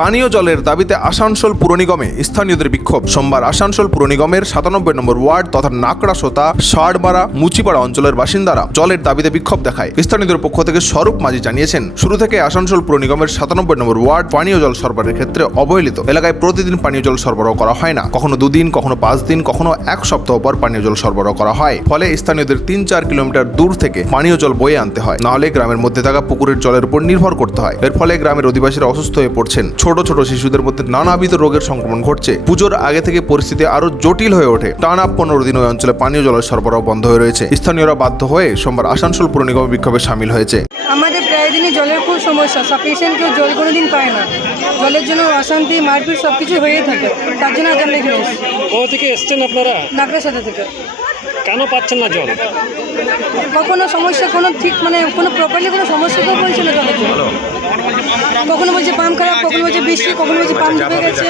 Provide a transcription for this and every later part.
পানীয় জলের দাবিতে আসানসোল পুর নিগমে স্থানীয়দের বিক্ষোভ। সোমবার আসানসোল পুর নিগমের সাতানব্বই নম্বর ওয়ার্ড তথা নাকড়া, সোতা, ষাড়বাড়া, মুচিপাড়া অঞ্চলের বাসিন্দারা জলের দাবিতে বিক্ষোভ দেখায়। স্থানীয়দের পক্ষ থেকে স্বরূপ মাঝি জানিয়েছেন, শুরু থেকে আসানসোল পুর নিগমের সাতানব্বই নম্বর ওয়ার্ড পানীয় জল সরবরাহের ক্ষেত্রে অবহেলিত। এলাকায় প্রতিদিন পানীয় জল সরবরাহ করা হয় না। কখনো দুদিন, কখনো পাঁচ দিন, কখনো এক সপ্তাহ পর পানীয় জল সরবরাহ করা হয়। ফলে স্থানীয়দের তিন চার কিলোমিটার দূর থেকে পানীয় জল বয়ে আনতে হয়। নাহলে গ্রামের মধ্যে থাকা পুকুরের জলের উপর নির্ভর করতে হয়। এর ফলে গ্রামের অধিবাসীরা অসুস্থ হয়ে পড়ছেন। ছোট ছোট শিশুদের মধ্যে নানাবিধ রোগের সংক্রমণ ঘটছে। পুজোর আগে থেকে পরিস্থিতি আরও জটিল হয়ে ওঠে। টানা পনেরো দিন ওই অঞ্চলে পানীয় জলের সরবরাহ বন্ধ হয়ে রয়েছে। স্থানীয়রা বাধ্য হয়ে সোমবার আসানসোল পুর নিগম বিক্ষোভে সামিল হয়েছে। আমাদের প্রায় দিনই জলের খুব সমস্যা। সাফিসিয়েন্ট কেউ জল কোনো দিন পায় না। জলের জন্য অশান্তি মারপিট সব কিছু হয়েই থাকে। তার জন্য আজ আমরা এখানে থেকে এসছেন আপনারা? নাগরের সাথে থেকে। কেন পাচ্ছেন না জল? কখনো সমস্যা কোনো ঠিক মানে কোনো প্রপারলি কোনো সমস্যা তো বলছে না জলের জন্য। কখনো বলছে পাম্প খারাপ কখনো বলছে বৃষ্টি কখনো বলছে পাম্প ডুবে গেছে।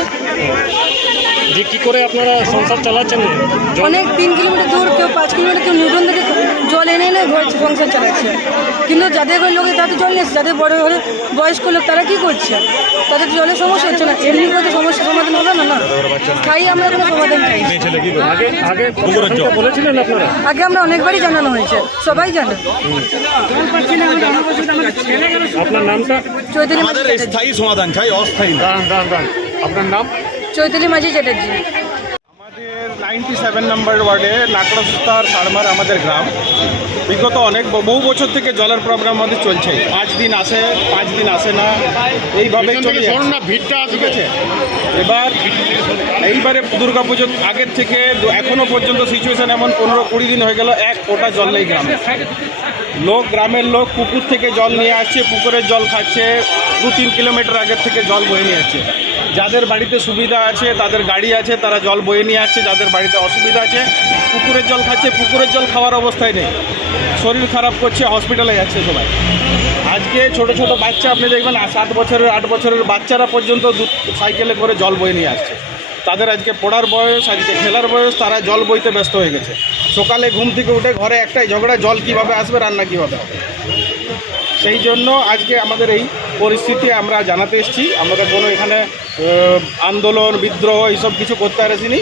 যে কি করে আপনারা সংসার চালাচ্ছেন? অনেক তিন কিলোমিটার দূর কেউ পাঁচ কিলোমিটার কেউ নিউটন এনে সংসার চালাচ্ছে। কিন্তু যাদের ঘরের লোকে তাদের জল নিয়েছে যাদের বড় ঘরে বয়স্ক লোক তারা কি করছে? তাদের তো জলের সমস্যা হচ্ছে না এমনি করে তো সমস্যা সমাধান হবে না না। তাই আমরা কোনো সমাধান চাই আগে আগে প্রশাসনকে বলেছিলেন আপনারা? আগে আমরা অনেকবারই জানানো হয়েছে সবাই জানে। আপনার নামটা? চৈতালি মাঝি চ্যাটার্জি। স্থায়ী সমাধান চাই অস্থায়ী। আপনার নাম? চৈতালি মাঝি চ্যাটার্জি। সেভেন নম্বর ওয়ার্ডে নাকড়াস্তার সারমার আমাদের গ্রাম। বিগত অনেক বহু বছর থেকে জলের প্রবলেম আমাদের চলছে পাঁচ দিন আসে পাঁচ দিন আসে না। এইভাবে চলে না ভিড়টা ঠিক আছে? এবার এইবারে দুর্গা পুজোর আগের থেকে দু- এখনও পর্যন্ত সিচুয়েশন এমন পনেরো কুড়ি দিন হয়ে গেল এক ফোঁটা জল নেই গ্রামে। লোক গ্রামের লোক পুকুর থেকে জল নিয়ে আসছে পুকুরের জল খাচ্ছে দু তিন কিলোমিটার আগের থেকে জল বয়ে নিয়ে আসছে। যাদের বাড়িতে সুবিধা আছে, তাদের গাড়ি আছে, তারা জল বয়ে নিয়ে আসছে, যাদের বাড়িতে অসুবিধা আছে, পুকুরের জল খাচ্ছে, পুকুরের জল খাওয়ার অবস্থায় নেই। শরীর খারাপ করছে, হসপিটালে যাচ্ছে সবাই। আজকে ছোট ছোট বাচ্চা, আপনি দেখবেন সাত বছরের, আট বছরের বাচ্চারা পর্যন্ত সাইকেলে করে জল বয়ে নিয়ে আসছে। তাদের আজকে পড়ার বয়স, আজকে খেলার বয়স, তারা জল বইতে ব্যস্ত হয়ে গেছে। সকালে ঘুম থেকে উঠে ঘরে একটাই ঝগড়া, জল কীভাবে আসবে, রান্না কীভাবে হবে? সেই জন্য আজকে আমাদের এই পরিস্থিতি আমরা জানাতে এসেছি। আমাদের কোনো এখানে আন্দোলন বিদ্রোহ এইসব কিছু করতে আসিনি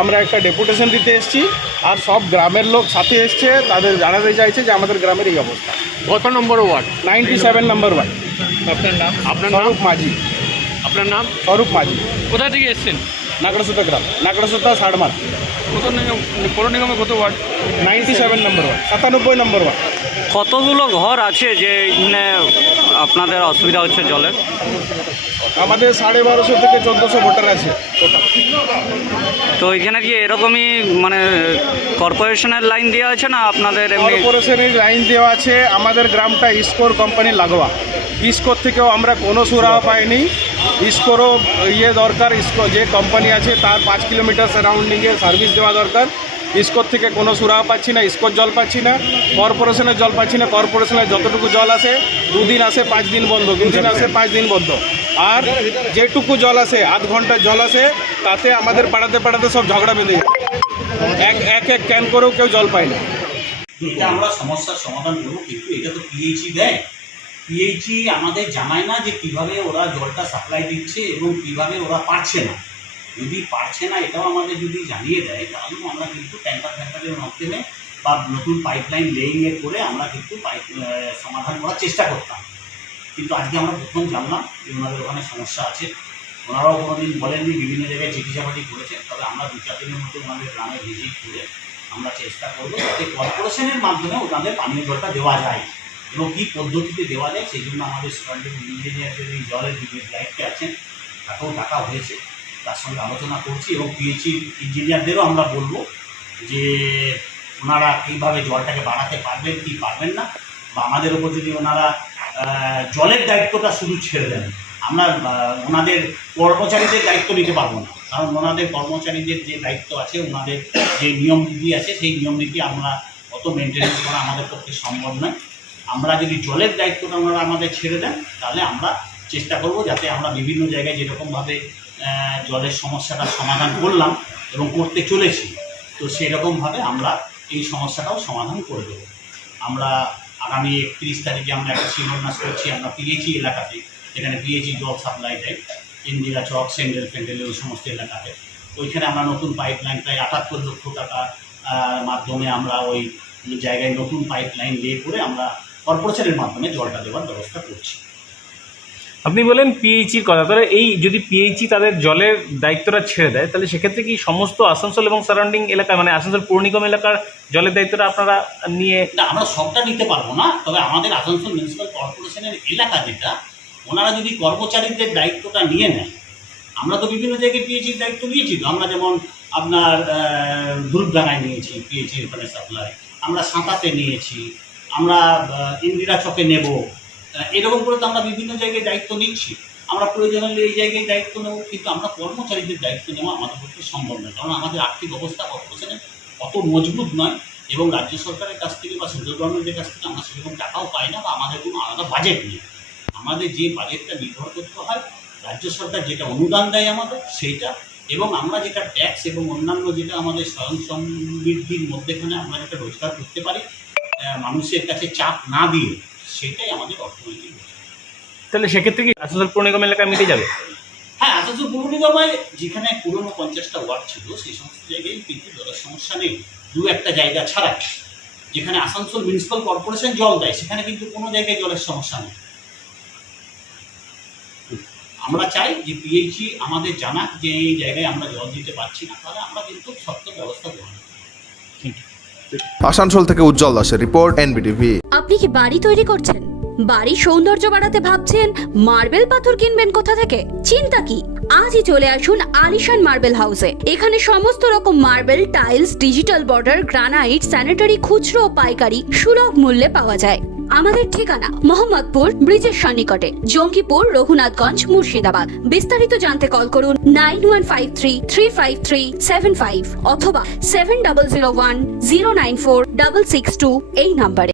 আমরা একটা ডেপুটেশন দিতে এসেছি। আর সব গ্রামের লোক সাথে এসছে তাদের জানাতে চাইছে যে আমাদের গ্রামের এই অবস্থা। কত নম্বর ward? Ninety seven number one আপনার নাম? আপনার নাম? স্বরূপ মাঝি। আপনার নাম? স্বরূপ মাঝি। কোথা থেকে এসছেন? নাকড়াসোতা গ্রাম। নাকড়াসোতা ষাড়মার কত নিগম পৌর নিগমে কত ward? Ninety seven number one সাতানব্বই নম্বর ওয়ান কতগুলো ঘর আছে যে এখানে আপনাদের অসুবিধা হচ্ছে জলের? আমাদের সাড়ে বারোশো থেকে চোদ্দোশো ভোটার আছে। তো এখানে কি এরকমই মানে কর্পোরেশনের লাইন দেওয়া আছে না আপনাদের এমনি? কর্পোরেশনের লাইন দেওয়া আছে। আমাদের গ্রামটা ইস্কোর কোম্পানি লাগোয়া। ইস্কোর থেকেও আমরা কোনো সুরাহ পাইনি। ইস্কোরও ইয়ে দরকার ইস্কো যে কোম্পানি আছে তার পাঁচ কিলোমিটার সারাউন্ডিংয়ে সার্ভিস দেওয়া দরকার। ইস্কোর থেকে কোনো সুরাহা পাচ্ছি না, ইস্কোর জল পাচ্ছি না, কর্পোরেশনের জল পাচ্ছি না, কর্পোরেশনের যতটুকু জল আসে, দুদিন আসে, পাঁচ দিন বন্ধ, দুদিন আসে, পাঁচ দিন বন্ধ। আর যেটুকু জল আসে, আধ ঘণ্টা জল আসে, তাতে আমাদের পাড়াতে পাড়াতে সব ঝগড়া বেঁধে এক এক এক ক্যান করেও কেউ জল পায় না। আমরা সমস্যার সমাধান করব, কিন্তু এটা তো পিএইচই দেয়। পিএইচই আমাদের জানায় না যে কীভাবে ওরা জলটা সাপ্লাই দিচ্ছে এবং কীভাবে ওরা পারছে না। যদি পারছে না, এটাও আমাদের যদি জানিয়ে দেয়, তাহলে আমরা কিন্তু ট্যাঙ্কার ফ্যাঙ্কারের মাধ্যমে বা নতুন পাইপলাইন লেইংয়ের করে আমরা কিন্তু পাইপ সমাধান করার চেষ্টা করতাম। কিন্তু আজকে আমরা প্রথম জানলাম যে ওনাদের ওখানে সমস্যা আছে। ওনারাও কোনোদিন বলেননি, বিভিন্ন জায়গায় চিকিৎসাপাতি করেছে তবে আমরা দু, চার দিনের মধ্যে ওনাদের গ্রামে ভিজিট করে আমরা চেষ্টা করব যাতে কর্পোরেশনের মাধ্যমে ওনাদের পানীয় জলটা দেওয়া যায় এবং কী পদ্ধতিতে দেওয়া যায়, সেই জন্য আমাদের স্টুডেন্ট ইঞ্জিনিয়ারদের এই জলের যে দায়িত্বে আছেন, তাকেও ডাকা হয়েছে। তার সঙ্গে আলোচনা করছি এবং পিএইচি ইঞ্জিনিয়ারদেরও আমরা বলব যে ওনারা কীভাবে জলটাকে বাড়াতে পারবেন, কি পারবেন না বা আমাদের ওপর যদি ওনারা জলের দায়িত্বটা শুধু ছেড়ে দেন, আমরা ওনাদের কর্মচারীদের দায়িত্ব নিতে পারব না। কারণ ওনাদের কর্মচারীদের যে দায়িত্ব আছে, ওনাদের যে নিয়ম নীতি আছে, সেই নিয়ম নীতি আমরা অত মেনটেন্স করা আমাদের পক্ষে সম্ভব নয়। আমরা যদি জলের দায়িত্বটা ওনারা আমাদের ছেড়ে দেন, তাহলে আমরা চেষ্টা করব যাতে আমরা বিভিন্ন জায়গায় যেরকমভাবে জলের সমস্যাটা সমাধান করলাম এবং করতে চলেছি। তো সেরকমভাবে আমরা এই সমস্যাটাও সমাধান করে দেবো। আমরা আগামী একত্রিশ তারিখে আমরা একটা শিলান্যাস করছি, আমরা পিএইচি এলাকাতে, যেখানে পিএইচি জল সাপ্লাই দেয়, ইন্দিরা চক স্যান্ডেল ফ্যান্ডেল ওই সমস্ত এলাকাতে। ওইখানে আমরা নতুন পাইপ লাইন প্রায় আটাত্তর লক্ষ টাকা মাধ্যমে আমরা ওই জায়গায় নতুন পাইপ লাইন দিয়ে করে আমরা কর্পোরেশনের মাধ্যমে জলটা দেওয়ার ব্যবস্থা করছি। আপনি বলেন পিএইচির কথা, তাহলে এই যদি পিএইচি তাদের জলের দায়িত্বটা ছেড়ে দেয়, তাহলে সেক্ষেত্রে কি সমস্ত আসানসোল এবং সারাউন্ডিং এলাকা মানে আসানসোল পৌর নিগম এলাকার জলের দায়িত্বটা আপনারা নিয়ে না, আমরা সবটা নিতে পারব না, তবে আমাদের আসানসোল মিউনিসিপ্যাল কর্পোরেশনের এলাকা যেটা, ওনারা যদি কর্মচারীদের দায়িত্বটা নিয়ে নেয় আমরা তো বিভিন্ন জায়গায় পিএইচির দায়িত্ব নিয়েছি তো আমরা যেমন আপনার দুর্গানায় নিয়েছি পিএইচি ওখানে সাপ্লাই আমরা সাঁতাতে নিয়েছি, আমরা ইন্দিরা চকে নেব এরকম করে তো আমরা বিভিন্ন জায়গায় দায়িত্ব নিচ্ছি। আমরা প্রয়োজন হলে এই জায়গায় দায়িত্ব নেব, কিন্তু আমরা কর্মচারীদের দায়িত্ব নেওয়া আমাদের পক্ষে সম্ভব নয়। কারণ আমাদের আর্থিক অবস্থা কর্পোরেশনের অত মজবুত নয় এবং রাজ্য সরকারের কাছ থেকে বা সেন্ট্রাল গভর্নমেন্টের কাছ থেকে আমরা সেরকম টাকাও পাই না বা আমাদের কোনো আলাদা বাজেট নেই। আমাদের যে বাজেটটা নির্ভর করতে হয়, রাজ্য সরকার যেটা অনুদান দেয় আমাদের, সেইটা এবং আমরা যেটা ট্যাক্স এবং অন্যান্য যেটা আমাদের স্বয়ং সমৃদ্ধির মধ্যেখানে আমরা যেটা রোজগার করতে পারি মানুষের কাছে চাপ না দিয়ে সেটাই আমাদের অর্থনৈতিক তাহলে সেক্ষেত্রে কি আসানসোল পৌর নিগম এলাকা মিটে যাবে? হ্যাঁ আসানসোল পৌর নিগমে যেখানে পুরনো পঞ্চাশটা ওয়ার্ড ছিল সেই সমস্ত জায়গায় কিন্তু জলের সমস্যা নেই। দু একটা জায়গা ছাড়া যেখানে আসানসোল মিউনিসিপ্যাল কর্পোরেশন জল দেয় সেখানে কিন্তু কোনো জায়গায় জলের সমস্যা নেই। আমরা চাই যে পিএইচি আমাদের জানাক যে এই জায়গায় আমরা জল দিতে পারছি না তাহলে আমরা কিন্তু শক্ত ব্যবস্থা গ্রহণ আসানসোল থেকে উজ্জ্বল দাসের রিপোর্ট এনবিটিভি কি বাড়ি তৈরি করছেন? বাড়ির সৌন্দর্য বাড়াতে ভাবছেন? মার্বেল পাথর কিনবেন কোথা থেকে? চিন্তা কি? আজই চলে আসুন আলিশান মার্বেল হাউসে। এখানে সমস্ত রকম marble, tiles, digital border, granite, sanitary, খুচরো ও পাইকারি সুলভ মূল্যে পাওয়া যায়। আমাদের ঠিকানা মোহাম্মদপুর ব্রিজের সন্নিকটে, জঙ্গিপুর, রঘুনাথগঞ্জ, মুর্শিদাবাদ। বিস্তারিত জানতে কল করুন nine one five three three five three seven five অথবা seven double zero one zero nine four double six two এই নাম্বারে।